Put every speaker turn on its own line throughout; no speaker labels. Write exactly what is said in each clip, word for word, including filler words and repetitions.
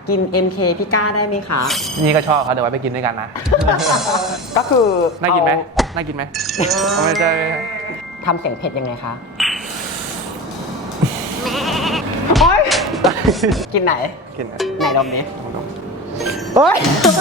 กิน เอ็ม เค พี่ก้าได้ไหมคะ
นี่ก็ชอบครับเดี๋ยวไว้ไปกินด้วยกันนะ
ก็คือ
น่ากินไหมน่ากินไหมไม่ใช่
ทำเสียงเผ็ดยังไงคะโอ๊ยกินไหน
กินไหน
ไหนดมนี้โอ๊ย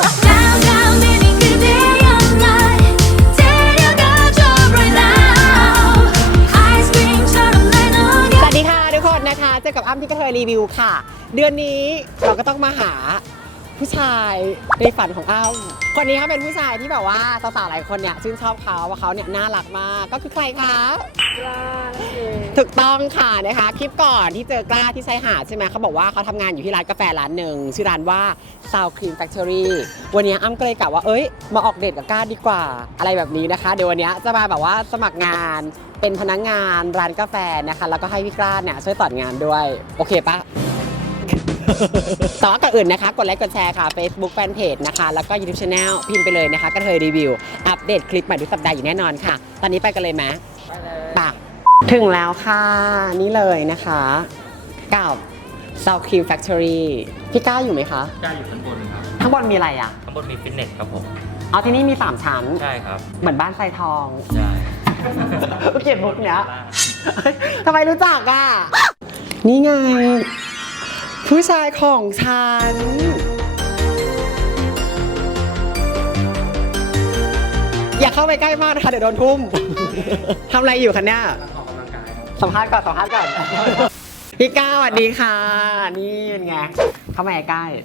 สวัสดีค่ะทุกคนนะคะเจอกับอ้ำที่กระเทยรีวิวค่ะเดือนนี้เราก็ต้องมาหาผู้ชายในฝันของอ้ำคนนี้เขาเป็นผู้ชายที่แบบว่าสาวๆหลายคนเนี่ยชื่นชอบเขาว่าเขาเนี่ยน่ารักมากก็คือใครคะกล้าถูกต้องค่ะนะคะคลิปก่อนที่เจอกล้าที่ชายหาดใช่ไหมเขาบอกว่าเขาทำงานอยู่ที่ร้านกาแฟร้านหนึ่งชื่อร้านว่า Sour Cream Factory วันนี้อ้ำก็เลยกะว่าเอ้ยมาออกเดทกับกล้าดีกว่าอะไรแบบนี้นะคะเดี๋ยววันนี้จะมาแบบว่าสมัครงานเป็นพนักงานร้านกาแฟนะคะแล้วก็ให้พี่กล้าเนี่ยช่วยต่องานด้วยโอเคปะต่อก่อนอื่นนะคะกดไลค์กดแชร์ค่ะ Facebook Fanpage นะคะแล้วก็ YouTube Channel พิมพ์ไปเลยนะคะกระเทยรีวิวอัปเดตคลิปใหม่ทุกสัปดาห์อยู่แน่นอนค่ะตอนนี้ไปกันเลยไหมไปเลยปะถึงแล้วค่ะนี่เลยนะคะกับ Sour Cream Factory พี่ก้าอยู่ไหมคะ
ก้าอยู่ชั้นบนครับ
ข้างบนมีอะไรอ่ะ
ข้างบนมีฟิตเนสครับผม
เอาที่นี่มีสามชั้น
ใช่ครับ
เหมือนบ้านไซทอง
ใช่
เกลียดมุกเนี้ยทำไมรู้จักอ่ะนี่ไงผู้ชายของฉันอย่าเข้าไปใกล้มากนะคะเดี๋ยวโดนทุ่มทำอะไรอยู่คะเนี่ย
ออกกำลังกาย
สัมภาษณ์ก่อนสัมภาษณ์ก่อนพี่ก้าวสวัสดีค่ะนี่เป็นไงเข้ามาใกล้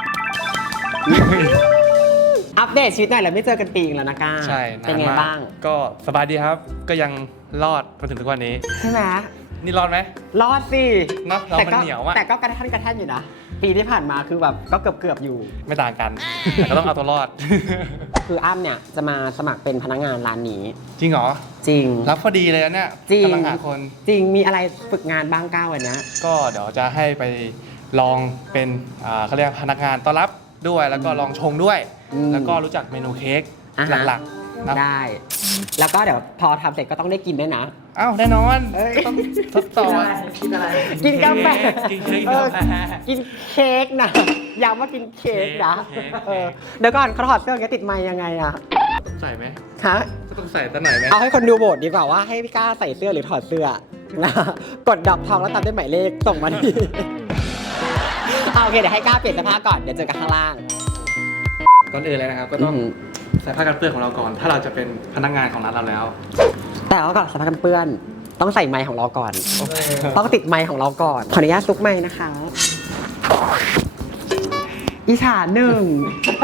อัปเดตชีวิตหน่อยเราไม่เจอกันปีนึงแล้วนะก้า
ใช่
เป็นไงบ้าง
ก็สบายดีครับก็ยังรอดมาถึงทุกวันนี้
ใช่ไหม
นี่รอดไหม
รอดสิ
เนาะเรามันเหนียวอะ
แต่ก็กระทันกระทันอยู่นะปีที่ผ่านมาคือแบบก็เกือบเกือบอยู่
ไม่ต่างกันแต่ก็ต้องเอาตัวรอด
คืออ้ำเนี่ยจะมาสมัครเป็นพนักงานร้านนี้
จริงเหรอ
จริง
รับพอดีเลยเนี่ย
จริง
กำลังหาคน
จริงมีอะไรฝึกงานบ้างก้าววันนี้
ก็เดี๋ยวจะให้ไปลองเป็นเขาเรียกพนักงานต้อนรับด้วยแล้วก็ลองชงด้วยแล้วก็รู้จักเมนูเค้กหลักๆ
ได้แล้วก็เดี๋ยวพอทำเสร็จก็ต้องได้กินด้วยนะ
อ้าวแน่นอนต้องทดสอบ
กินอะไรกินกาแฟ
กินเค้ก
กินเค้กนะย้ำว่ากินเค้กนะเดี๋ยวก่อนเขาถอดเสื้อแกติดไมค์ยังไงอะ
ใส่ไหม
ฮะ
ก็ต้องใส่ตั้งไหนไหม
เอาให้คนดูโหวตดีกว่าว่าให้พี่ก้าใส่เสื้อหรือถอดเสื้อนะกดดอกทองแล้วตามด้วยหมายเลขส่งมาที่โอเคเดี๋ยวให้ก้าเปลี่ยนเสื้อผ้าก่อนเดี๋ยวเจอกันข้างล่าง
ก่อนอื่นเลยนะครับก็ต้องใส่ผ้ากันเปื้อนของเราก่อนถ้าเราจะเป็นพนักงานของร้านเราแล้ว
แต่ว่าก่อนใส่ผ้ากันเปื้อนต้องใส่ไมค์ของเราก่อนต้องติดไมค์ของเราก่อนขออนุญาตซุกไมค์นะคะอีฉาหนึ่ง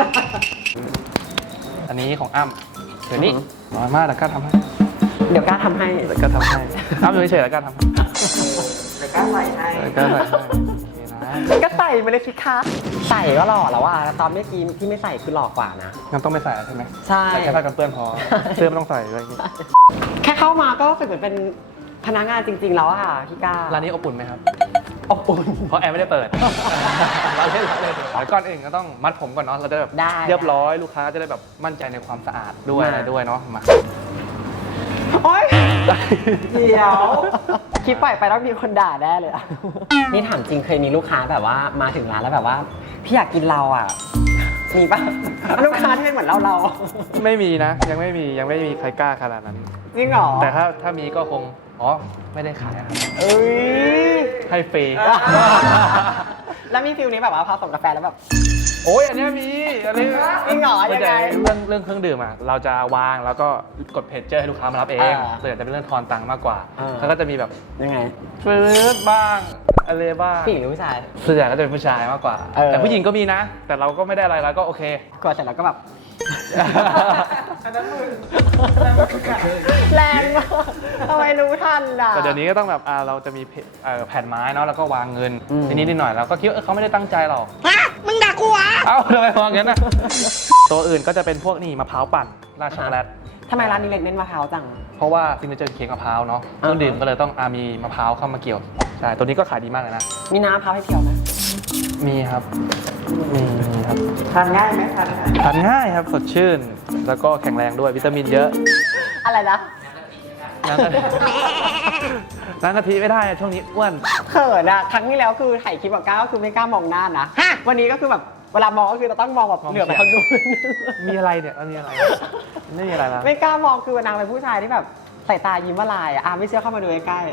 อันนี้ของอ้ำเดี๋ยวนี้น้อยมากแต่ก็ทำให้
เดี๋ยวก้าทำให้
แต่ก็ทำให้อ้ำอยู่เฉยๆแล้วก็ทำให้
แต่ก้าใส่ให้
ก็ใส่
ก็ใส่มาเลยสิคะใส่ก็หล่อแล้วว่าตอนเมื่อกี้ที่ไม่ใส่คือหล่อกว่านะ
งั้นต้องไม่ใส่ใช่ไหม
ใช่
แค่ผ้ากันเปื้อนพอเสื้อไม่ต้องใส่เลย
แค่เข้ามาก็รู้สึกเหมือนเป็นพนักงานจริงๆแล้วอะพี่ก้า
ร้านนี้อบอุ่นไหมครับ
อบอุ่น
เพราะแอร์ไม่ได้เปิดร้านเล่นร้านเล่นแล้วก่อนอื่นก็ต้องมัดผมก่อนเนาะเราจะแบบเรียบร้อยลูกค้าจะได้แบบมั่นใจในความสะอาดด้วยอะไรด้วยเนาะมา
โอ๊ยเดี๋ยวคลิปปล่อยไปต้องมีคนด่าแน่เลยอะนี่ถามจริงเคยมีลูกค้าแบบว่ามาถึงร้านแล้วแบบว่าพี่อยากกินเราอะมีป่ะลูกค้าที่เป็นเหมือนเราเรา
ไม่มีนะยังไม่มียังไม่มีใครกล้าขนาดนั้น
จริงเหรอ
แต่ถ้าถ้ามีก็คงอ๋อไม่ได้ขายครับ
เอ้ย
ให้ฟรี
แล้วมีฟิลนี้แบบว่าพอส่งกาแฟแล้วแบบ
โอ้ยอันนี้มีอันนี้
จริงเหรอยังไง
เรื่องเรื่องเครื่องดื่มอ่ะเราจะวางแล้วก็กดเพจเจอร์ให้ลูกค้ามารับเองส่วนใหญ่จะเป็นเรื่องทอนตังค์มากกว่าเขาก็จะมีแบบ
ยังไง
ฟื้นบ้างอะไรบ้าง
ผู้หญิงหรือผู้ชาย
ส่วนใหญ่ก็จะเป็นผู้ชายมากกว่าแต่ผู้หญิงก็มีนะแต่เราก็ไม่ได้อะไรแล้วก็โอเค
กดเสร็จแล้วก็แบบแรงมากทำไมรู้ทันล่ะ
แต่เดี๋ยวนี้ก็ต้องแบบเราจะมีแผ่นไม้เนาะแล้วก็วางเงินทีนี้นิดหน่อยเราก็คิดว่าเขาไม่ได้ตั้งใจหรอก
มึงด่ากูวะ
เอ้าทำไมมองงั้นนะตัวอื่นก็จะเป็นพวกนี่มะพร้าวปั่นราดช็อกโกแลต
ทำไมร้านนี้เล็กเน้นมะพร้าวจัง
เพราะว่าซิกเนเจอร์เค้กมะพร้าวเนาะเครื่องดื่มก็เลยต้องมีมะพร้าวเข้ามาเกี่ยวใช่ตัวนี้ก็ขายดีมากเลยนะ
มีน้ำมะพร้าวให้เที่ยวไหม
มีครับมีครับ
ทานง่ายไหมทานง่าย
ทานง่ายครับสดชื่นแล้วก็แข็งแรงด้วยวิตามินเยอะ
อะไรนะ
ร้านกะทิไม่ได้อะช่วงนี้อ้วน
เขินอะครั้งที่แล้วคือถ่ายคลิปกับก้าวก็คือไม่กล้ามองหน้านะวันนี้ก็คือแบบเวลามองก็คือเราต้องมองแบบ
มอง
เหลือบไป
เฉียง
ทางนู้น
มีอะไรเนี่ยมันมีอะไรไม่มีอะไรละ
ไม่กล้ามองคือวนางเป็นผู้ชายที่แบบสายตายิ้มละลายอะอ่ะไม่เชื่อเข้ามาดูใกล้ๆ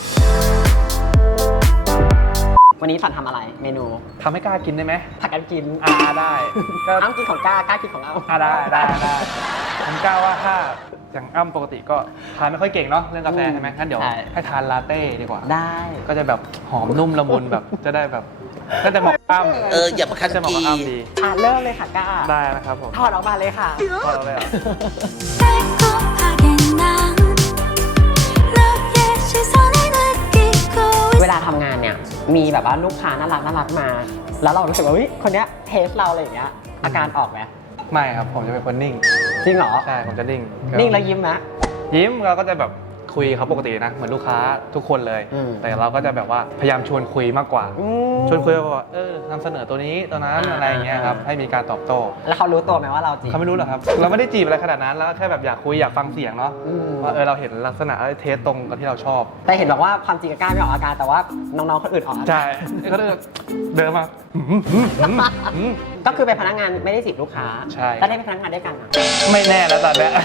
วันนี้ฝันทำอะไรเมนู
ทำให้กล้ากินได้ไหม
ผักกันกิน
อ่าได้ก็
อ้ำกินของก้ากล้ากินของอ้ำ
อ่าได้ได้ได้ผมกล้าว่าถ้าอย่างอ้ำปกติก็ทานไม่ค่อยเก่งเนาะเรื่องกาแฟใช่ไหมงั้นเดี๋ยวให้ทานลาเต้ดีกว่า
ได้
ก็จะแบบหอมนุ่มละมุนแบบจะได้แบบก็จะเหมาะกับอ้ำ
เอออย่ามาคัด
จะเหมาะ
กี
กับอ้ำดี
อ่ะเริ่มเลยค่ะก้า
ได้นะครับผม
ถอดออกมาเลยค่ะ
พอแล้วเลยเหรอ
달콤하게 난 너의 시선을 느끼고
เวลาทำงานเนี่ยมีแบบว่าลูกค้าน่ารักน่ารักมา แล้วเรารู้สึกว่าเฮ้ยคนเนี้ยเทสเราอะไรอย่างเงี้ยอาการออกไหม
ไม่ครับผมจะเป็นคนนิ่ง
จริงเหรอ
ใช่ผมจะนิ่ง
นิ่งแล้วยิ้มนะ
ยิ้มเราก็จะแบบคุยเขาปกตินะเหมือนลูกค้าทุกคนเลย
อืม
แต่เราก็จะแบบว่าพยายามชวนคุยมากกว่า
อืม
ชวนคุยว่าเออนำเสนอตัวนี้ตัวนั้น
อ่า
อะไรอย่างเงี้ยครับให้มีการตอบโต้
แล้วเขารู้ตัวไหมว่าเราจีบ
เขาไม่รู้หรอกครับ เราไม่ได้จีบอะไรขนาดนั้นแล้วแค่แบบอยากคุยอยากฟังเสียงเนาะ
อืม
ว่าเออเราเห็นลักษณะเทสตรงกับที่เราชอบ
แต่เห็นบอกว่าความจริงกับก้าไม่ออกอาการแต่ว่าน้องๆคนอื่นออกอาการ
ใช่ก็เลยเดินมาหืมหืมหืมหืม
ก็คือเป็นพนักงานไม่ได้จีบลูกค้า
ใช่
แล้วได้เป็นพนักงานด้วยกันอะ
ไม่แน่แล้วตอนเนี้ย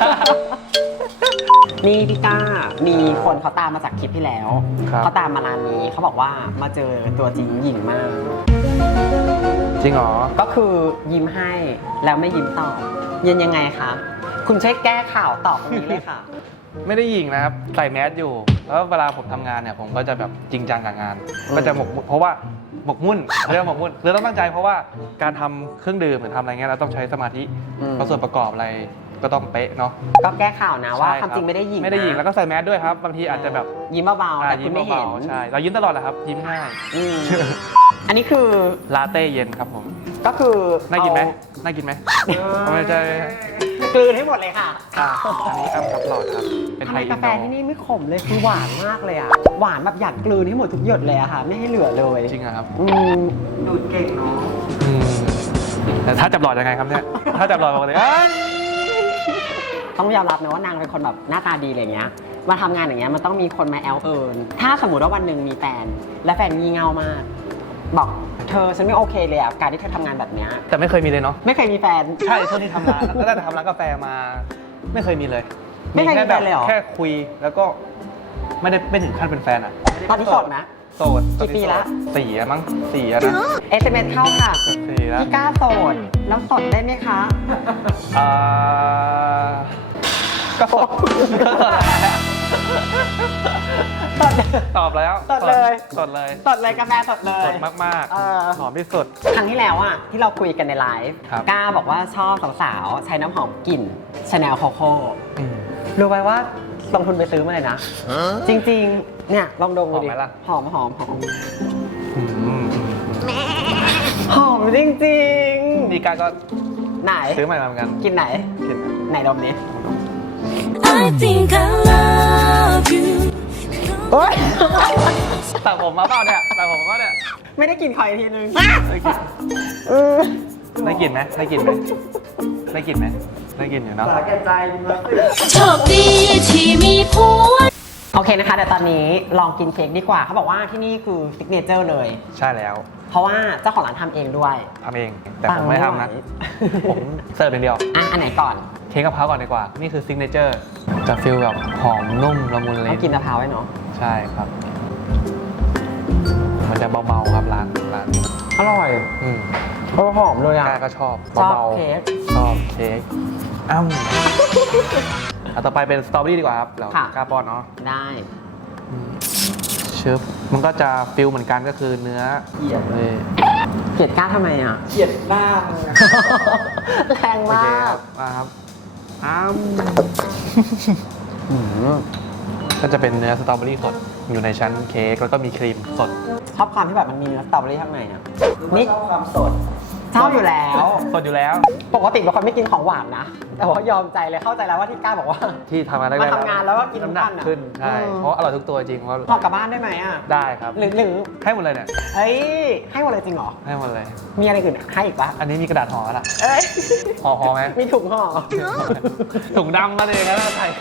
นี่พี่ก้ามีคนเขาตามมาจากคลิปที่แล้ว
ครับ
เขาตามมาร้านนี้เขาบอกว่ามาเจอตัวจริงหญิงมาก
จริงเหรอ
ก็คือยิ้มให้แล้วไม่ยิ้มตอบยังยังไงคะคุณช่วยแก้ข่าวตอบตรงนี้เลยค่ะ
ไม่ได้ยิงนะครับใส่แมสอยู่ แล้วเวลาผมทำงานเนี่ยผมก็จะแบบจริงจังกับงาน
อืม
ก็จะหมกมุ่นเพราะว่าหมกมุ่นเรื่องหมกมุ่นหรือต้องตั้งใจเพราะว่าการทำเครื่องดื่มหรือทำอะไรเงี้ยเราต้องใช้สมาธิเพราะส่วนประกอบอะไรก็ต้องเป๊ะเนาะ
ก็แก้ข่าวนะว่า
ใช่
ความจริงไม่ได้หญิง
ไม่ได้ยิง
นะ
แล้วก็ใส่แมสด้วยครับบางทีอาจจะแบบ
ยิ้มเบาๆแต่คุณไม่เห็น
บาๆใช่เรายิ้มตลอดแหละครับยิ้มง่าย
อืมอันนี้คือ
ลาเต้เย็นครับผม
ก็คือ
น่ากินไหม
เอ
น่ากินไหมไม่ใช่
กลืนให้หมดเลยค่ะ
อ่ะอันนี้อ้ำกับหลอดครับเป็น
ทำ
ไท
ไม
ยอิ
กาน แฟ
โด
ที่นี่ไม่ขมเลยคือหวานมากเลยอ่ะหวานแบบอยากกลืนให้หมดทุกหยดเลยอะค่ะ ไม่ให้เหลือเลย
จริงเหรอครับ
อืมดูดเก่งเนาะ
อืมแต่ถ้าจับหลอดยังไงครับเนี่ยถ้าจับหลอดปกติเอ้ย
ต้องยอมรับนะว่านางเป็นคนแบบหน้าตาดีอะไรเงี้ยมาทำงานอย่างเงี้ยมันต้องมีคนมาแอลเอิญถ้าสมมติว่าวันหนึ่งมีแฟนและแฟนงี่เง่ามาก บอกเธอฉันไม่โอเคเลยอ่ะการที่เธอทำงานแบบเนี้ย
แต่ไม่เคยมีเลยเนาะ
ไม่เคยมีแฟน
ใช่ช่วงที่ทำร้านแล้วตั้งแต่ทำร้านกาแฟมา ไม่เคยมีเลย
ไม่เคยมี
แค่แบบ
แฟนเลยเหรอ
แค่คุยแล้วก็ไม่ได้ไม่ถึงขั้นเป็นแฟนอ่ะ
ตอนนี้โสดนะ
โสด
กี่ปีละ
สี่อะมั้งสี่อะนะ
เอสเอ็มเอสเข้าค่ะ
สี่แล้ว
พี่กล้าโสดแล้วสดได้ไหมคะ
อ่าก็สดก็สดแล้ว
สด
ตอบแล้ว
สดเลย
สดเลย
สดเลยกาแฟสดเลย
สดมาก
เออ
ๆหอมที่สุด
ครั้งที่แล้วอ่ะที่เราคุยกันในไลฟ์
ครับ
ก้าบอกว่าชอบสาวๆใช้น้ำหอมกลิ่นชาแนลโคโค่
อืม
รู้ไหมว่าลงทุนไปซื้อมาเลยนะ จริงๆ เนี่ยลองดมดูดิ
หอมไหมล่ะ
หอมหอมหอม
อืม
หอมจริง
ดีการก็
ๆ ไหน
ซื้อใหม่มาเหมือนกัน
กินไหน
กิน
ไหนดมนี้
I think I love you
โอ๊ย
แต่ผมมาเปล่าเนี่ยแต่ผมมาเนี่ย
ไม่ได้กินคอยทีนึง
ได้กลิน
เออ
ได้กลินไหมได้กลินไหมได้กลินไหมได้กลินอยู่เนาะ
สาแก่ใจ
โชคดีที่มีผัว
โอเคนะคะเดี๋ยวตอนนี้ลองกินเค้กดีกว่าเขาบอกว่าที่นี่คือซิกเนเจอร์เลย
ใช่แล้ว
เพราะว่าเจ้าของร้านทำเองด้วย
ทำเอง แต่ผมไม่ทำนะ ผมเสิร์ฟอย่างเดียว
อ่ะอันไหนก่อน
เค้กกะเพราก่อนดีกว่า นี่คือซิกเนเจอร์จะฟีลแบบหอมนุ่มละมุนเล
ต้อย งกินมะพร้าวไว้เนาะ
ใช่ครับ มันจะเบาๆครับร้านร้านนี้
อร่อย
อืม
โอ้หอมเลยอ่ะ
กล้าก็ชอบ
ชอบ
เบา
เค้ก
ๆชอบเค้กอ้ำเอาต่อไปเป็นสตรอเบอรี่ดีกว่าครับเรา
ค่ะ
กล้าป้อนเนาะ
ได้
ชึบมันก็จะฟิลเหมือนกันก็คือเนื้อ
เกลียด
นี่
เกลียดกล้าทำไมอ่ะ
เขียดหน้ามึงอะ
แรง
โอ
มา
เคค
ก
รับมาครับอ้ำ
อืม
ก็จะเป็นเนื้อสตรอเบอรี่สดอยู่ในชั้นเค้กแล้วก็มีครีมสด
ชอบความที่แบบมันมีเนื้อสตรอเบอรี่ข้างในอ่ะ
นี่
นี่
ชอบความสด
ชอบอยู่แล้ว
สดอยู่แล้ว
ปกติเป็นคนไม่กินของหวานนะ แต่ว่ายอมใจเลยเข้าใจแล้วว่าที่กล้าบอกว่า
ที่ทำงานได้
มาทำงานแล้วก็กิน
น้ำหนัก
ทุกวันอะ
ขึ้นใช่
อืม
เพราะอร่อยทุกตัวจริงเพราะ
พอกลับบ้านได้ไหมอ่ะ
ได้ครับ
หรือหรือ
ให้หมดเลยเนี่ย
เฮ้ย ให้หมดเลยจริงเหรอ
ให้หมดเลย
มีอะไรอื่นให้อีกปะ
อันนี้มีกระดาษห่อแล้วล่ะ
เอ้ย
ห่อพอไหม
มีถุงห่อ
ถุงดำมาเลยนะใส่ข้าวได้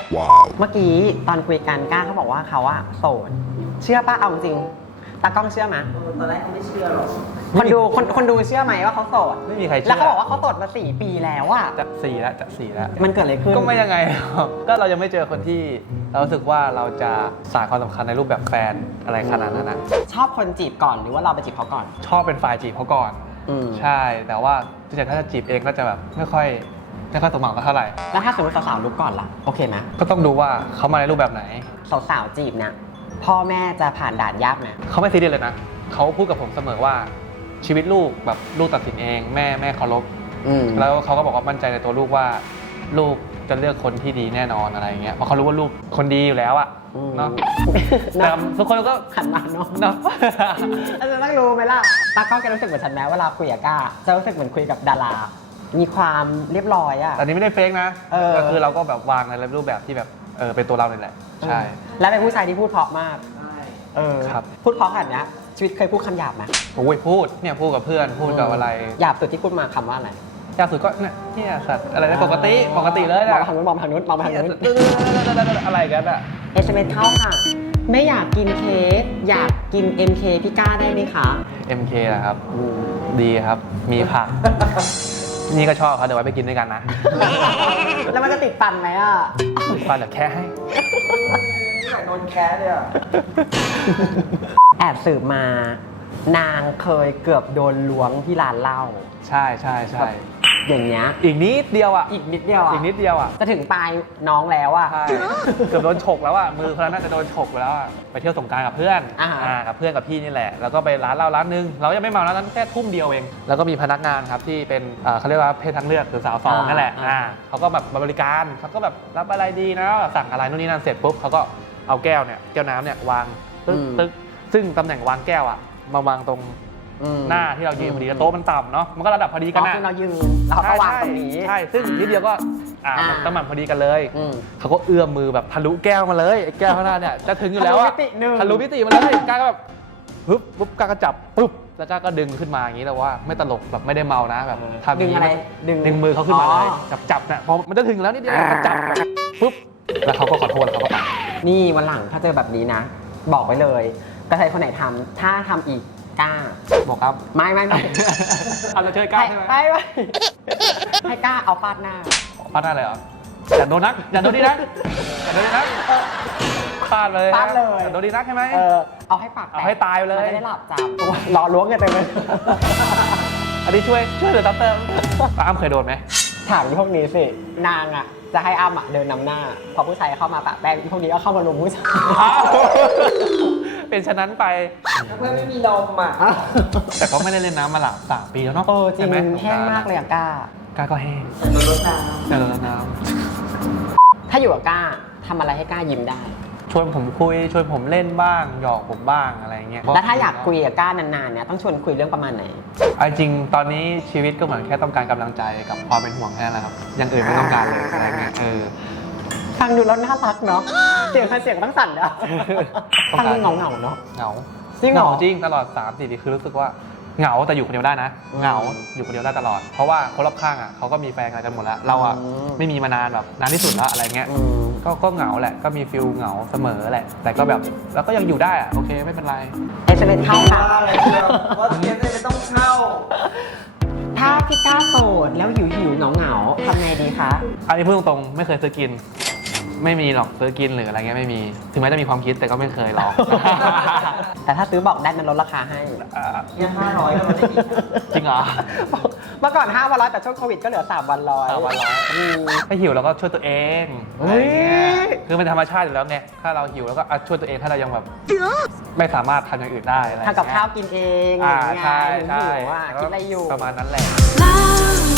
เมื่อกี้ตอนคุยกันก้าเขาบอกว่าเขาอะโสด เชื่อป้าเอาจริงตากล้องเชื่อไหม
ตอนแรกเขาไม่เชื่อหรอก
คนดูคนคนดูเชื่อไหมว่าเขาโสด
ไม่มีใครเชื่อ
แล้วเขาบอกว่าเขาโสดมาสี่ปีแล้วอะ
จะสี่แล้วจะสี่แล้ว
มันเกิดอะไรขึ้น
ก็ไม่ยังไงครับก็เรายังไม่เจอคนที่เรารู้สึกว่าเราจะสานความสำคัญในรูปแบบแฟนอะไรขนาดนั้นนะ
ชอบคนจีบก่อนหรือว่าเราไปจีบเขาก่อน
ชอบเป็นฝ่ายจีบเขาก่อน
อืม
ใช่แต่ว่าจริงๆถ้าจะจีบเองก็จะแบบไม่ค่อยไม่ค่อยตรงหมากเท่าไหร่
แล้วถ้าสมมติสาวๆลุกก่อนล่ะโอเคไหม
ก็ต้องดูว่าเขามาในรูปแบบไหน
สาวๆจีบเนี่ยพ่อแม่จะผ่านด่านยากไหม
เขาไม่ซีเรียสเลยนะเขาพูดกับผมเสมอว่าชีวิตลูกแบบลูกตัดสินเองแม่แม่เคารพ
อืม
แล้วเขาก็บอกว่ามั่นใจในตัวลูกว่าลูกจะเลือกคนที่ดีแน่นอนอะไรอย่างเงี้ยเพราะเขารู้ว่าลูกคนดีอยู่แล้วอะ
อืม
เนาะแต่ทุกคนก็
ขันมาเนาะ
เนาะ
เราจะต้องรู้ไหมล่ะตากล้องแกรู้สึกเหมือนฉันไหมเวลาคุยกับก้าจะรู้สึกเหมือนคุยกับดารา มีความเรียบร้อยอะ
แต่อันนี้ไม่ได้เฟกนะ
เออ
ก็คือเราก็แบบวางในรูปแบบที่แบบเออเป็นตัวเราเลยแหละใช่
และเป็นผู้ชายที่พูดเพราะมาก
ใช่
เออ
ครับ
พูดเพราะขนาดเนี้ยชีวิตเคยพูดคำหยาบไหม
โอ้ยพูดเนี่ยพูดกับเพื่อนพูดกับอะไร
หยาบสุดที่พูดมาคำว่าอะไร
ยากสุดก็เนี่ยเนี่ยสัตว์อะไรนะปกติปกติเลย
มอ
นะ
งไปทางนู้นมองไปทางนู้นมองไปทางนู้น
อะไรกันอะ
เอสเอ็มเอสเข้าค่ะ ไม่อยากกินเค้กอยากกิน เอ็ม เค พี่ก้าได้ไหมคะ
เอ็ม เค นะครับดีครับมีผัก นี่ก็ชอบครับเดี๋ยวไว้ไปกินด้วยกันนะ
แล้วมันจะติดฟันไหมอ่ะ
ฟันแบบแค่ให้
อยากโดนแคสเลยอ่ะ
แอบสืบมา นางเคยเกือบโดนล้วงที่ร้านเหล้า
ใช่ใช่ใช่
อย่างเงี้ย
อีกนิดเดียวอ่ะ
อีกนิดเดียวอ่ะ
อีกนิดเดียวอ่ะ
จะถึงปลายน้องแล้วอ่ะ
ใช่เกือบโดนฉกแล้วอ่ะมือคนนั้นน่าจะโดนฉกไปแล้วอ่ะไปเที่ยวสงกรานต์กับเพื่อน
อ่า
อ่ากับเพื่อนกับพี่นี่แหละแล้วก็ไปร้านเหล้าร้านนึงเรายังไม่เมาร้านนั้นแค่ทุ่มเดียวเองแล้วก็มีพนักงานครับที่เป็นเอ่อเขาเรียกว่าเพศทางเลือกหรือสาวสองนั่นแหละอ่าเขาก็แบบมาบริการเขาก็แบบรับอะไรดีนะแบบสั่งอะไรนู่นนี่นั่นเสร็จปุ๊บเขาก็เอาแก้วเนี่ยแก้วน้ำเนี่ยวางตึ๊กตึ๊กซึ่งตำแหน่งวางแก้วอ่ะมาวางตรง
อืม
หน้าที่เรายืนพอดีแล้วโต๊ะมันต่ำเนาะมันก็ระดับพอดีกัน
อ๋อ
นะ
คือเรายืนเราก็วางตรงนี้
ใช่ซึ่งนิดเดียวก็อ่า
อ่า
ตำแหน่งพอดีกันเลย
อืม
เขาก็เอื้อมมือแบบทะลุแก้วมาเลยไอ้แก้วข้างหน้าเนี่ยจะถึงอยู่แล้วอะ
ทะลุมิติหนึ่ง
ทะลุมิติมาเลยก้าก็แบบปึ๊บปุ๊บก้าก็จับปุ๊บแล้วก้าก็ดึงขึ้นมาอย่างนี้แต่ว่าไม่ตลกแบบไม่ได้เมานะแบบทำ
ดึงอะไรดึง
ดึงมือเขาขึ้นมาเลย
อ๋อ
จับจับเนี่ยพอมันจะถึงแล้วนิดเดียวก็จับปุ๊บแล้วเขาก็ขอโทษแล้วเขาก็ไป
นี่วันหลังถ้าเจอแบบนี้นะ บอกไว้เลยกระเทยคนไหนทำถ้าทำอีกกล้า
บอกครับ
ไม่ไม่ไม่
เอาจะเจอก้าใช่ไหม
ให้ให้ให้กล้าเอาฟาดหน้า
ฟาดหน้าเลยเหรออย่าโดนนักอย่าโดนดีนักอย่าโดนดีนักฟาดเลย
ฟาดเลย
อย่าโดนดีนักใช่ไหม
เออเอาให้ปากแตก
เอาให้ตายไปเลย
มันจะได้หลับจำรอล้วงกันเต็มเลย
อันนี้ช่วยช่วยเหลือตับเติมอ้ำเคยโดนไหม
ถามพวกนี้สิ นางอ่ะ จะให้อ้ำอ่ะเดินนำหน้า พอผู้ชายเข้ามาปะแป้งพวกนี้ก็เข้ามาลุมผู้ชาย
เป็นฉะนั้นไป
ถ้าเพื่อนไม่มีลมอ่ะ
แต่ก็ไม่ได้เล่นน้ำมาหลายสามปีแล้วเนาะ
เออจริง
ใช่ไหม
แห้งมากเลยอะก้า
กล้าก็แห้ง
โดนรถน้
แต่เราน้
ถ้าอยู่กับก้าทำอะไรให้ก้ายิ้มได้
ำชวนผมคุยชวนผมเล่นบ้างหยอกผมบ้างอะไรเงี้ย
แล้วถ้าอยากคุยกับก้านานๆเนี่ยต้องชวนคุยเรื่องประมาณไหน
เอาจริงตอนนี้ชีวิตก็เหมือนแค่ต้องการกำลังใจกับความเป็นห่วงแค่นั้นแหละครับอย่างอื่นไม่ต้องการเลยอะไรเงี้ยเออ
ฟังดูแล้วน่ารักเนาะ เสียงใครเสียงต้องสั่นอะ
ต้อง
ฟัง
การ
ดูเหงาเหงาๆเนาะ
เหงา
จริงเหรอ
จริงตลอดสามสี่ปีคือรู้สึกว่าเหงาแต่อยู่คนเดียวได้นะ
อืม
เหงาอยู่คนเดียวได้ตลอด เพราะว่าคนรอบข้างอ่ะเขาก็มีแฟนอะไรกันหมดแล้ว เราอ่ะ
อืม
ไม่มีมานานแบบนานที่สุดแล้วอะไรเงี้ย
อืม
ก็ก็เหงาแหละก็มีฟิลเหงาเสมอแหละ แต่ก็แบบแล้วก็ยังอยู่ได้อ่ะโอเคไม่เป็นไร
เอสเอ็มเอส
ำ
เข้าค่ะ
ว่าอะไรเชียวว่าเทียนไม่ต้องเข้า
ถ้าพี่ก้าโสดแล้วหิวหิวเหงาเหงาๆทำไงดีคะ
อันนี้พูดตรงๆไม่เคยซื้อกิน ไม่มีหรอกซื้อกินหรืออะไรเงี้ยไม่มีถึงแม้จะมีความคิดแต่ก็ไม่เคยลอง
แต่ถ้าซื้อบอกได้มันลดราคาให้
อ่า
เนี่ยห้าร้อยก็มาได้อีก
จริงเหรอ
เมื่อก่อนห้าวันร้อยแต่ช่วงโควิดก็เหลือสามวันร้อย
สามวันร้อย
อืม
ถ้าหิวเราก็ช่วยตัวเอง
เฮ้ย
อะไรเงี้ยคือเป็นธรรมชาติอยู่แล้วไงถ้าเราหิวแล้วก็อ่ะช่วยตัวเองถ้าเรายังแบบไม่สามารถทำอย่างอื่นได้อะไร
ทำกับ
เงี้ย
ข้าวกินเอง
อ่า
อย่างเงี้ย
ใช่ใช่
หิวอ่ะคิดอะไรอยู่
ประมาณนั้นแหละ
Love,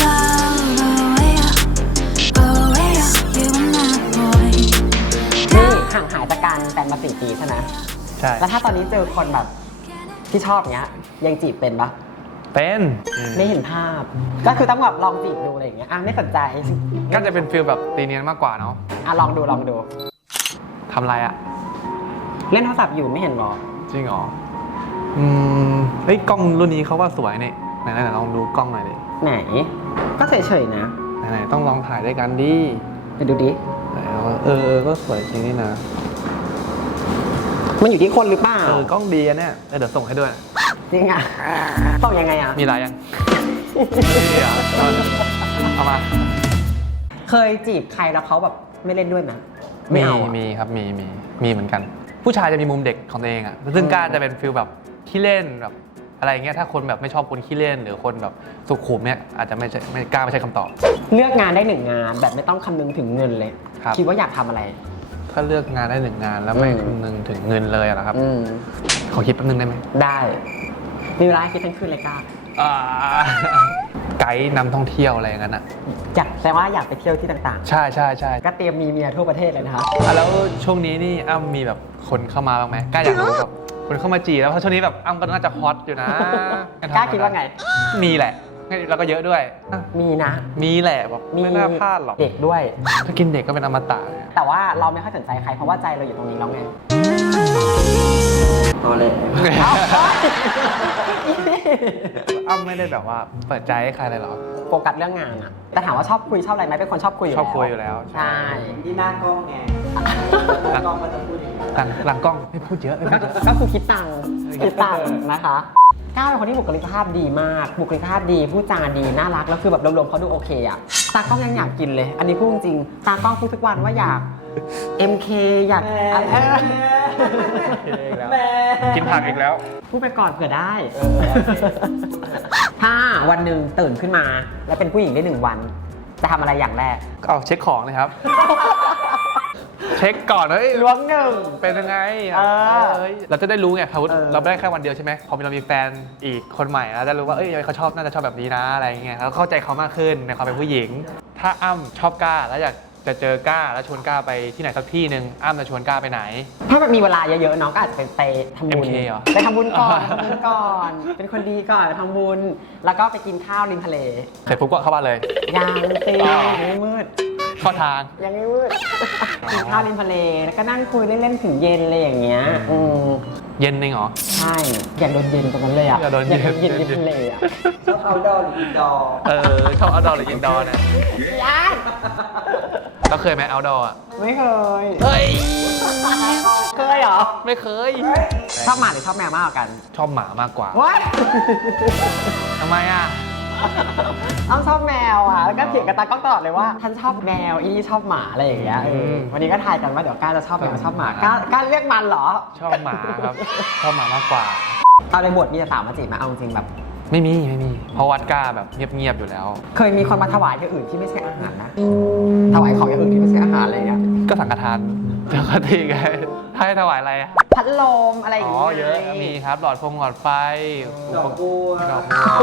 love, oh yeah, oh yeah, you and my boy.
นี่ห่างหายจากการแฟนมาสี่ปีใช่ไหม
ใช่
แล้วถ้าตอนนี้เจอคนแบบที่ชอบเงี้ยยังจีบเป็นปะ
เป็น
ไม่เห็นภาพ ก็คือต้องแบบลองจีบดูอะไรอย่างเงี้ยอ่ะไม่สนใจ
ก็จะเป็นฟีลแบบตีเนียนมากกว่าเนาะ
อ่ะลองดูลองดู
ทำไรอะ
เล่นโทรศัพท์อยู่ไม่เห็นหรอ
จริงเหรออืมเฮ้ยกล้องรุ่นนี้เขาว่าสวยนี่ไหนๆลองดูกล้องหน่อยดิ
ไหน ก็เฉยๆนะ
ไหนๆต้องลองถ่ายด้วยกันดิ
ไปดูดิ
แล้วเออเออก็สวยจริงนี่นะ
มันอยู่ที่คนหรือเปล่า
เออกล้องดีอะเนี่ยเออเดี๋ยวส่งให้ด้วย
จริงอ่ะต้องยังไงอ่ะ
มีอะไรยังไม่มีอ่ะเอาเอามา
เคยจีบใครแล้วเขาแบบไม่เล่นด้วยไหมไม่
มี
เอาอะ
มีครับมีมีมีเหมือนกัน ผู้ชายจะมีมุมเด็กของตัวเองอ่ะซึ่งการจะเป็นฟิลแบบขี้เล่นแบบอะไรเงี้ยถ้าคนแบบไม่ชอบคนขี้เล่นหรือคนแบบสุขุมเนี่ยอาจจะไม่ใช่ไม่กล้าไม่ใช่คำตอบ
เลือกงานได้หนึ่งงานแบบไม่ต้องคำนึงถึงเงินเลย
ครับ
คิดว่าอยากทำอะไร
ถ้าเลือกงานได้หนึ่งงานแล้วไม่
อืม
คำนึงถึงเงินเลยอะนะครับ
อืม
ขอคิดแป๊บนึงได้ไหม
ได้มีเวลาให้คิดทั้งคืนเลยก้า
อ่าไกด์นำท่องเที่ยวอะไรอย่างนั้นอ่ะ
อยากแสดงว่าอยากไปเที่ยวที่ต่าง
ใช่ใช่ใช่
ๆ ก็เตรียมมีเมียทั่วประเทศเลยนะคะ
อ่ะแล้วช่วงนี้นี่อ้ำมีแบบคนเข้ามาบ้างไหมกล้าอยากรู้แบบคนเข้ามาจีบแล้วเพราะช่วงนี้แบบอ้ำก็น่าจะฮอตอยู่นะ
กล้าคิดว่าไง
มีแหละแล้วก็เยอะด้วยอ่ะ
มีนะ
มีแหละแบบ
มี
ไม่น่าพลาดหรอก
เด็กด้วย
ถ้ากินเด็กก็เป็นอมตะเลย
แต่ว่าเราไม่ค่อยสนใจใครเพราะว่าใจเราอยู่ตรงนี้แล้วไง
พอเลย
เอา
อ้ำไม่ได้แบบว่าเปิดใจให้ใครเลยหรอ
โฟกัสเรื่องงานอะแต่ถามว่าชอบคุยชอบอะไรไหมเป็นคนชอบคุยอยู่
ช
แล้ว
อบคุยอยู่แล้ว
ใช่
ที่หน้ากล้องไงหน้ากล้องก็จะพูดอย่างนี้
หลังหลังกล้องไม่พูดเยอะไม่
ก็
พูดเยอะ
ก็คือคิดตังค์คิดตังค์นะคะก้าวเป็นคนที่บุคลิกภาพดีมาก บุคลิกภาพดีพูดจาดีน่ารักแล้วคือแบบรวมๆเขาดูโอเคอะตากล้องยังอยากกินเลย อันนี้พูดจริงๆตากล้องพูดทุกวันว่าอยาก เอ็ม เค อยากอะไรเออ
แม่
กินผักอีกแล้ว
พูดไปก่อนเผื่อได้ ถ้าวันหนึ่งตื่นขึ้นมา แล้วเป็นผู้หญิงได้หนึ่งวัน จะทำอะไรอย่างแรก
เอาเช็คของเลยครับ เช็คก่อนเฮ้ย
ล้วงหนึ่ง
เป็นยังไง
เออ
เอ้ยเราจะได้รู้ไงพอ
เออ
เราไม่ได้แค่วันเดียวใช่ไหมพอเรามีแฟนอีกคนใหม่เราจะรู้ว่าเอ้ยเขาชอบน่าจะชอบแบบนี้นะอะไรอย่างเงี้ยแล้วเข้าใจเขามากขึ้นในความเป็นผู้หญิง ถ้าอ้ำชอบก้าแล้วอยากจะเจอก้าแล้วชวนก้าไปที่ไหนสักที่หนึ่งอ้ำจะชวนก้าไปไหน
ถ้าแบบมีเวลาเยอะๆเน้องก็อาจจะไปไปทำบุญ
เอ็ม เค เหรอ
ไปทำบุญก่อนทำบุญก่อน เป็นคนดีก่อนไปทำบุญ แล้วก็ไปกินข้าวริมทะเล
เสร็จปุ๊บก็เข้าบ้านเลย
ยังตี
อ๋อ
ยังไม่มืด
เข้าทาง
ยังไม่มืดกินข้าวริมทะเลแล้วก็นั่งคุยเล่นๆถึงเย็นอะไรอย่างเงี้ยอืม
เย็นเองเหรอ
ใช่อยากโดนเย็นตรงนั้นเลยอ่ะ
อยากโดนเย็น
เย็นริมทะเลอ่ะ
ชอบเอาดอหรืออินดอร์
เออชอบเอาดอหรืออินดอร์เนี่ย
ยาน
เราเคยไหมเอาดอร์
ไม่เคย
เฮ้ย
เคยเหรอ
ไม่เคย
ชอบหมาหรือชอบแมวมากกว่ากัน
ชอบหมามากกว่า
ว้าย
ทำไมอ่ะ
ต้องชอบแมวอ่ะ แล้วก็เถียงกับตากล้องตลอดเลยว่าฉันชอบแมวอีนี่ชอบหมาอะไรอย่างเงี้ยเออวันนี้ก็ทายกันว่าเดี๋ยวก้าจะชอบแมวชอบหมากล้ากล้าเรียกมันเหรอ
ชอบหมาครับ ชอบหมามากกว่า
ตอนในบทมีแต่สาวมาจีบไหมาเอาจริงแบบ
ไม่มีไม่มี เพราะวัดก้าแบบเงียบๆอยู่แล้ว
เคยมีคนมาถวายอย่างอื่นที่ไม่ใช่อาหารนะ ถวายของอย่างอื่นที่ไม่ใช่อาหารอะไรอย่างเงี้ย
ก็สังฆทานปกติไงถ้าให้ถวายอะไรอะ
พัดลมอะไรอย่าง
อ๋อ
เงี้ย
เยอะมีครับหลอดฟงหลอดไฟ
ดอกบัว
ดอกบัว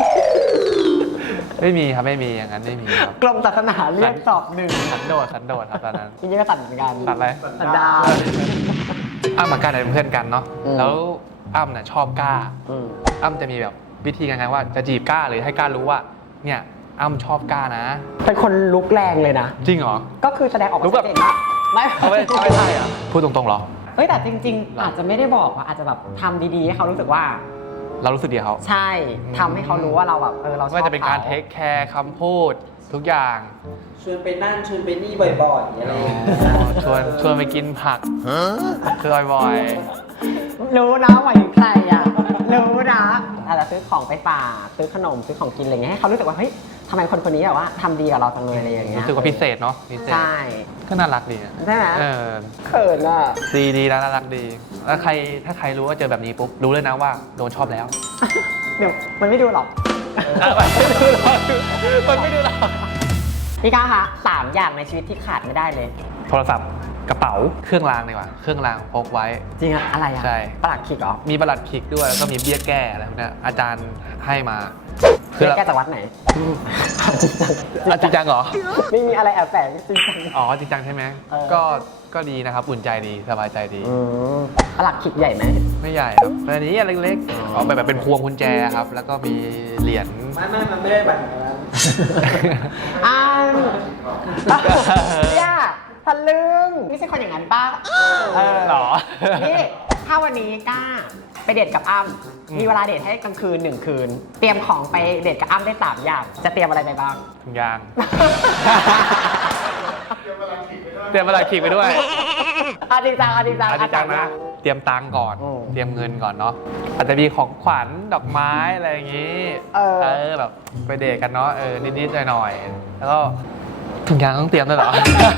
ไม่มีครับไม่มีอย่างนั้นไม่มีครับ
กรมศาสนาเรียกสอบหนึ่ง
สันโดษสันโดษครับตอนนั้น
จริงๆก็ตัดเหมือนกัน
ตัดอะไร
สันดาว
อ้ำกับก้าเนี่ยเป็นเพื่อนกันเนาะ
อืม
แล้วอ้ำเนี่ยชอบก้า
อืม
อ้ำจะมีแบบวิธีการไงว่าจะจีบก้าหรือให้ก้ารู้ว่าเนี่ยอ้ำชอบก้านะ
เป็นคนลุกแรงเลยนะ
จริงเหรอ
ก็คือแสดงออกมา
ลุกแบบ
ชัดเจนมากไม่
เขาไม่เขาไม่ใช่เหรอพูดตรงๆเหรอ
เฮ้ยแต่จริง ๆ อาจจะไม่ได้บอกว่าอาจจะแบบทำดีๆให้เขารู้สึกว่า
เรารู้สึกดีเขา
ใช่ทำให้เขารู้ว่าเราแบบเออเราชอบ
ไม่ว่าจะเป็นการ
ข
เทคแคร์คำพูดทุกอย่าง
ชวนไปนั่นชวนไปนี่บ่อยๆอะไรอย่างเงี้ย
ชวนชวนไปกินผักคือบ่อย
รู้นะว่าอยู่ใครอ่ะรู้นะอาจจะซื้อของไปฝากซื้อขนมซื้อของกินอะไรเงี้ยให้เขารู้สึกว่าเฮ้ยทำไมคนคนนี้แบบว่าทำดีกับเราจังเลยอะไรอย่าง
ๆ
เงี้
รู้
ย
สึกว่าพิเศษเนาะพิเศษ
ใช่
ก็น่ารักดีอะ
ใช่ไหม
เออ
เขินอ่ะ
ดีดีนะน่ารักดีแล้วใครถ้าใครรู้ว่าเจอแบบนี้ปุ๊บรู้เลยนะว่าโดนชอบแล้ว
เดี๋ยวมันไม่ดูหรอก
มันไม่ดูหรอกมันไม่ดูหรอก
พี่ก้าคะสามอย่างในชีวิตที่ขาดไม่ได้เลย
โทรศัพท์กระเป๋าเครื่องรางดีกว่าเครื่องรางพกไว้
จริงอะอะไรอะ
ใช่
ประหลัดขิกเหรอ
มีประหลัดขิกด้วยแล้วก็มีเบี้ยแก้อะไรพวกเนี้ยอาจารย์ให้มา
เพื่อแก้จากวัดไหน
อ่ะจริงจังเหรอ
ไม่มีอะไรแอบแฝงจริงจัง
อ๋อจริงจังใช่ไหม
เออ
ก็ก็ดีนะครับอุ่นใจดีสบายใจดี
อืมประหลัดขิกใหญ่ไหม
ไม่ใหญ่ครับอันนี้อันเล็กๆเอาไปแบบเป็นพวงกุญแจครับ แล้วก็มีเหรียญ
ไม่ไม่มันไม่ได้แบบนั้น
อ่านเนี่ยทะลึ่งไม่ใช่คนอย่างนั้นป้าเออ
หรอ
นี่ถ้าวันนี้กล้าไปเดทกับอ้ำมีเวลาเดทให้กลางคืนหนึ่งคืน เตรียมของไปเดทกับอ้ำได้สามอย่างจะเตรียมอะไรไปบ้าง
ถุงยาง
เ
รียมภาษาขิงไปด้วย
อาจริงจังอาจริงจัง
อาจริงจังนะ เตรียมตังค์ก่อน
อืม
เตรียมเงินก่อนเนาะอาจจะมีของขวัญดอกไม้อะไรอย่างงี้
เออ
เออแบบไปเดทกันเนาะเออนิดๆหน่อยๆแล้วก็ถุงยางต้องเตรียมด้วยเหรอ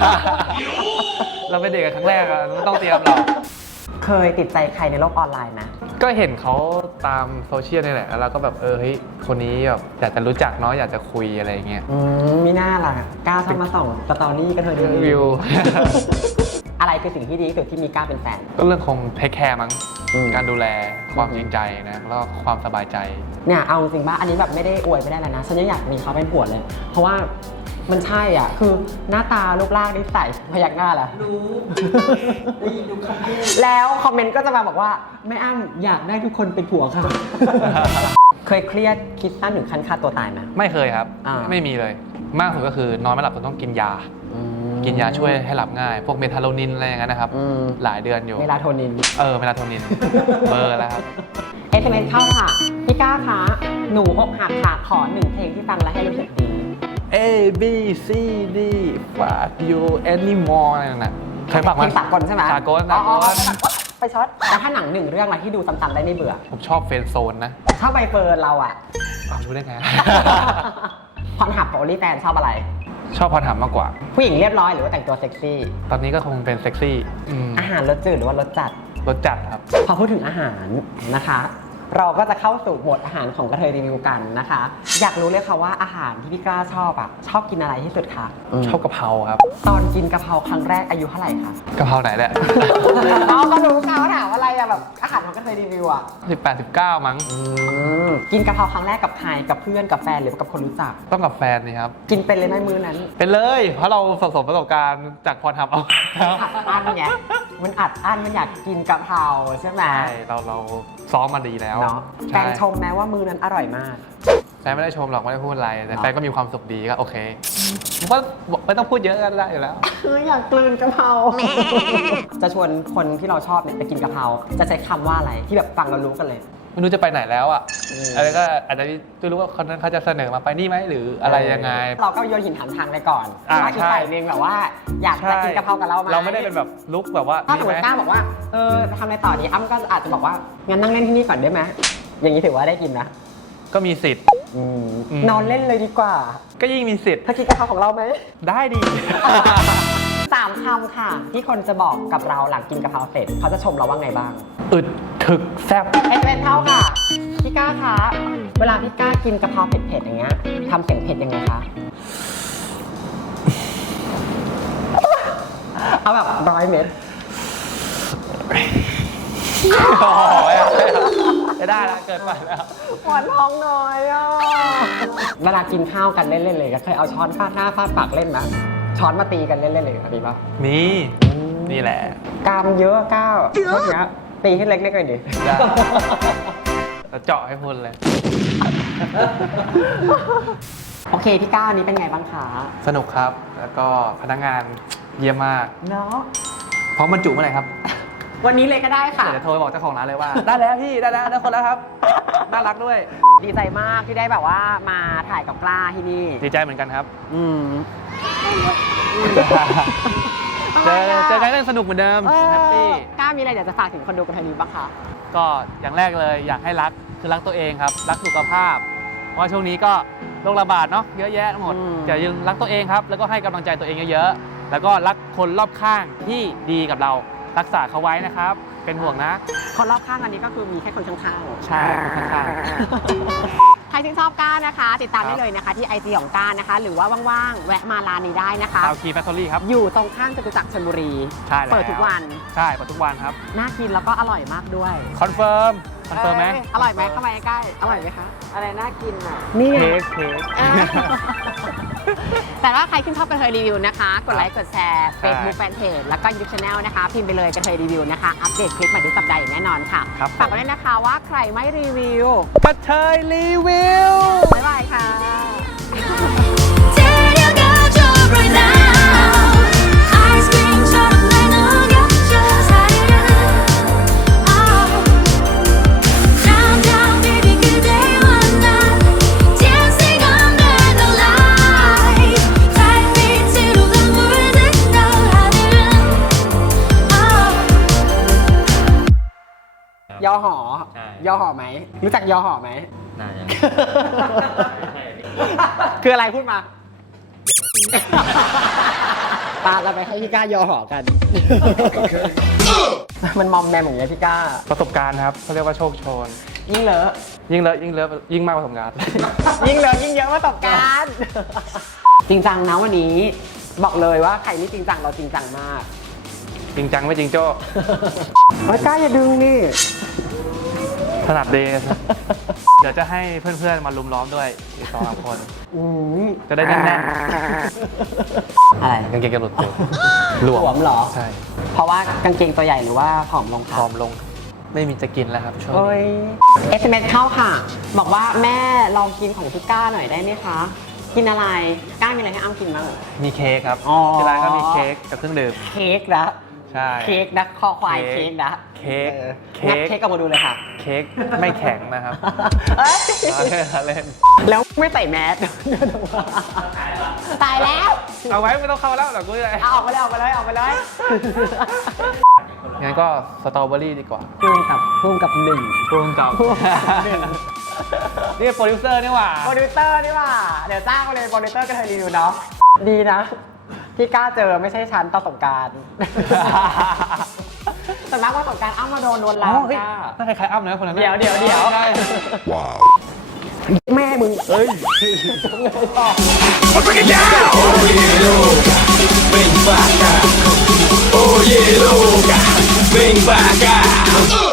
เราไปเดทกันครั้งแรกอะไม่ต้องเตรียมหรอก
เคยติดใจใครในโลกออนไลน์ไหม
ก็เห็นเขาตามโซเชียลนี่แหละแล้วเราก็แบบเออเฮ้ยคนนี้แบบอยากจะรู้จักเนาะอยากจะคุยอะไรอย่างเงี้ย
อืมมีหน้าล่ะกล้าชอบมาส่องสตอรี่กันเธอดี
วิว
อะไรคือสิ่งที่ดีที่สุดที่มีกล้าเป็นแฟน
ก็เรื่องคงเทคแคร์มั้ง
อืม
การดูแลความจริงใจนะแล้วก็ความสบายใจ
เนี่ยเอาจริงป่ะอันนี้แบบไม่ได้อวยไม่ได้แล้วนะฉันยังอยากมีเขาเป็นผัวเลย เพราะว่ามันใช่อ่ะคือหน้าตารูปร่างนิสัยพยักหน้าแหละ
รู้ได้ยินทุกคำพูด
แล้วคอมเมนต์ก็จะมาบอกว่าแม่อ้ำอยากได้ทุกคนเป็นผัวค่ะ เคยเครียดคิดสั้นถึงขั้นฆ่าตัวตายไหม
ไม่เคยครับ
อ่า
ไม่มีเลย มากสุดก็คือนอนไม่หลับจนต้องกินยา กินยาช่วยให้หลับง่าย พวกเมทาโลนินอะไรอย่างเงี้ยนะครับ
อืม
หลายเดือนอยู่
เมลาโทนิน
เออเมลาโทนิน เบอร์แล้วครับ
เอสเอ็มเอสเข้าค่ะ พี่ก้าคะหนูอกหักค่ะขอหนึ่งเพลงที่ฟังแล้วให้รู้สึกดี
A B C D fuck you anymore อะไรนั่นน่ะเคยฟัง
เพ
มั้
ล
ย
งสากลใช่ไหม
สากล
อ๋อ
สากล
สากลไปช็อตแล้วถ้าหนังหนึ่งเรื่องอะไรที่ดูซ้ำๆได้ไม่เบื่อ
ผมชอบเฟรนด์โซนนะ
ชอบใบเฟิร์นเราอ่ะ
อ้าวรู้ได้ไง
พรหับกับโอลี่แฟนชอบอะไร
ชอบพอถามมากกว่า
ผู้หญิงเรียบร้อยหรือว่าแต่งตัวเซ็กซี่
ตอนนี้ก็คงเป็นเซ็กซี่อืม
อาหารรสจืดหรือว่ารสจัด
รสจัดครับ
พอพูดถึงอาหารนะคะ เราก็จะเข้าสู่หมวดอาหารของกระเทยรีวิวกันนะคะ อยากรู้เลยค่ะว่าอาหารที่พี่กล้าชอบอ่ะชอบกินอะไรที่สุดคะ
ชอบกะเพราครับ
ตอนกินกะเพราครั้งแรกอายุเท่าไหร่คะ
กะเพราไหนแหละ
เอาก็รู้ค่ะว่าถามอะไรอะแบบอาหารของกระเทยรีวิวอ่ะ
สิบแปดสิบเก้ามั้ง
กินกะเพราครั้งแรกกับใครกับเพื่อนกับแฟนหรือกับคนรู้จัก
ต้องกับแฟนนี่ครับ
กินเป็นเลยไหมมื้อนั้น
เป็นเลย เพราะเราสะสมประสบการณ์จากพรทำเอา
อัดอั้นไงมันอัดอั้นมันอยากกินกะเพราใช่ไหม
ใช่เราเราซ้อมมาดีแล้ว
เนาะแฟ
ใช่
นชมแม้ว่ามื้อนั้นอร่อยมาก
แฟนไม่ได้ชมหรอกไม่ได้พูดอะไร แต่
เนาะ
แฟนก็มีความสุขดีก็โอเคผมว่าไม่ต้องพูดเยอะก็ได้อยู่แล้ว
เอออยากกลืนกะเพรา จะชวนคนที่เราชอบเนี่ยไปกินกะเพราจะใช้คำว่าอะไรที่แบบฟังเรารู้กันเลย
ไม่รู้จะไปไหนแล้วอ่ะ
อืม
อะไรก็อาจจะไม่รู้ว่าคนนั้นเขาจะเสนอมาไปนี่ไหมหรืออะไรยังไง
เราก็โยนหินถามทางไปก่อน
อ่า
ว่าอีก
ใช่
ฝ่ายหนึงแบบว่า อยากจะกินกะเพรากับเราไหม
เราไม่ได้เป็นแบบลุกแบบว่า
ถ้าสมมติ
นี่ไห
กล้าบอกว่าเออทำอะไรต่อดีอ้ำก็อาจจะบอกว่างั้นนั่งเล่นที่นี่ก่อนได้ไหมอย่างนี้ถือว่าได้กินนะ
ก็มีสิทธิ์
อืม
อืม
นอนเล่นเลยดีกว่า
ก็ยิ่งมีสิทธิ์
ถ้ากินกะเพราของเราไหม
ได้ดี
สามคำค่ะ ที่คนจะบอกกับเราหลังกินกะเพราเสร็จเขาจะชมเราว่าไงบ้าง
อึดถึกแซ่บ
เอสเป็นเท่าค่ะพี่ก้าคะเวลาพี่ก้ากินกะเพราเผ็ดๆอย่างเงี้ยทำเสียงเผ็ดยังไงคะเอาแบบร้อยเม็ด
โอ้โหไม่ได้แล้วเกินไปแล้ว
หวานท้องน้อยอ่ะเวลากินข้าวกันเล่นๆเลยก็เคยเอาช้อนฟาดหน้าฟาดปากเล่นนะช้อนมาตีกันเล่นๆเลยครับพี่ป่ะ
มีนี่แหละ
กามเยอะก้าวพวกเนี้ยตีให้เล็กๆหน่อยดิ
ได้ แล้วเจาะให้คุณเลย
โอเคพี่ก้าวนี้เป็นไงบ้างคะ
สนุกครับ แล้วก็พนักงานเยี่ยมมาก
เนาะ
พร้อมบรรจุเมื่อไหร่ครับ
วันนี้เลยก็ได้ค่ะ
เดี๋ยวโทรไปบอกเจ้าของร้านเลยว่า ได้แล้วพี่ ได้แล้วได้คนแล้วครับ น่ารักด้วย
ดีใจมากที่ได้แบบว่ามาถ่ายกับกล้าที่นี่
ดีใจเหมือนกันครับ
อืม
เจอเจอกันเล่นสนุกเหมือนเดิม
เออ
แฮปปี้
กล้ามีอะไรอยากจะฝากถึงคนดูกันทางนี้บ้างคะ
ก็อย่างแรกเลยอยากให้รักคือรักตัวเองครับ รักสุขภาพ เพราะว่าช่วงนี้ก็โรคระบาดเนาะเยอะแยะหมด
อืม
อย่าลืมรักตัวเองครับ แล้วก็ให้กำลังใจตัวเองเยอะๆ แล้วก็รักคนรอบข้างที่ดีกับเรา รักษาเขาไว้นะครับ เป็นห่วงนะ
คนรอบข้างอันนี้ก็คือมีแค่คนข้างๆ
ใช่คนข้าง
ใครที่ชอบก้านะคะ ติดตาม
ครั
ได้
บ
เลยนะคะที่ไอจีของก้านะคะ หรือว่าว่างๆ แวะมาร้านนี้ได้นะคะ
ดาวคีแฟคทอรี่ครับ
อยู่ตรงข้างจตุจักรชลบุรี
ใช่แล้ว
เปิดทุกวัน
ใช่เปิดทุกวันครับ
น่ากินแล้วก็อร่อยมากด้วย
คอนเฟิร์ม คอนเฟิร์มไหม
อร่อยไหมเข้ามาใกล้ๆอร่อยไหมคะ
อะไรน่ากินอ่ะ
นี่
เทสเทส
แต่ว่าใครขึ้นชอบกระเทยรีวิวนะคะ กดไลค์ กดแชร์
ใช่
Facebook Fanpage แล้วก็ YouTube Channel นะคะ พิมพ์ไปเลยกระเทยรีวิวนะคะ อัปเดตคลิปใหม่ทุกสัปดาห์อย่างแน่นอนค่ะ
ครับ
ฝากไว้ด้วยนะคะว่าใครไม่รีวิว
กระเทยรีวิว
บ๊ายบายค่ะหอ
ใช่
ยอหอไหม รู้จักยอหอไหม
น่าจะ
คืออะไรพูดมา ปาเราไปให้พี่ก้ายอหอกัน มันมอมแมมอย่างเงี้ยพี่ก้า
ประสบการณ์ครับเขาเรียกว่าโชคโชน
ยิ่งเลอะ
ยิ่งเลอะยิ่งเลอะยิ่งมากประสบการณ์
ยิ่งเลอะยิ่งเยอะประสบการณ์ จริงจังนะวันนี้ บอกเลยว่าใครไม่จริงจังเราจริงจังมาก
จริงจังไม่จริงโจ้
ไม่กล้าอย่าดึงนี่
ถนัดดีนะเดี๋ยวจะให้เพื่อนๆมาลุมล้อมด้วยอีกสองสามคน
อืม
จะได้แน่น
อะไร
ๆกางเกงจะหลุดตัวหล
หล
ว
ว
ม
มเหรอ
ใช่
เพราะว่ากางเกงตัวใหญ่หรือว่าผอมลง
พ
ค่ะ
ร้อมลง ไม่มีจะกินแล้วครับช่วง
เอ้ย
นี้
เอส เอ็ม เอส เข้าค่ะ บอกว่าแม่ลองกินของพี่ก้าหน่อยได้ไหมคะ กินอะไร ก้ามีอะไรให้อ้ำกินบ้าง
มีเค้กครับ
อ๋อ
ที่ร้านก็มีเค้กกับเครื่องดื่ม
เค้กนะ
ใช่
เค้กนะ คอควาย
เค้
เค้
ก
กนะ
เค้ก
ออ
เค้ก
งัดเค้กกลับมาดูเลยค่ะ
เค้กไม่แข็งนะครับ
เอ้ย
ล้อเล่นล้อเล่น
แล้วไม่ใส่แมสเดินออกมาตายแล้ว
เอาไว้ไม่ต้องเข้าแล้วเดี๋ยวกูจะ
เอาออกไปเลยออกไปเลยออกไปเลย
งั้นก็สตรอเบอรี่ดีกว่า
พุ่มกับพุ่มกับหนึ่ง
ปรุงกับ
พุ่มกับหนึ่ง
นี่โปรดิวเซอร์นี่หว่า
โปรดิวเซอร์นี่ว่า เดี๋ยวจ้างมาเลยโปรดิวเซอร์กันเธอรีวิวเนาะ ดีนะ ที่กล้าเจอไม่ใช่ชั้นประสบการณ์ แต่มากประสบการณ์อ้ามาโดนโดน
อ๋
แล้
อ
ว
เฮ้ย
ก้า
น่าคล้ายๆอ้ำนะคนนั้น
เดี๋ยวเดี๋ยวเดี๋ยว
ใช่
แม่มึง
เฮ้ย
Break it down. Oh yeah, loca, ven pa' acá. Oh yeah, loca, ven pa' acá.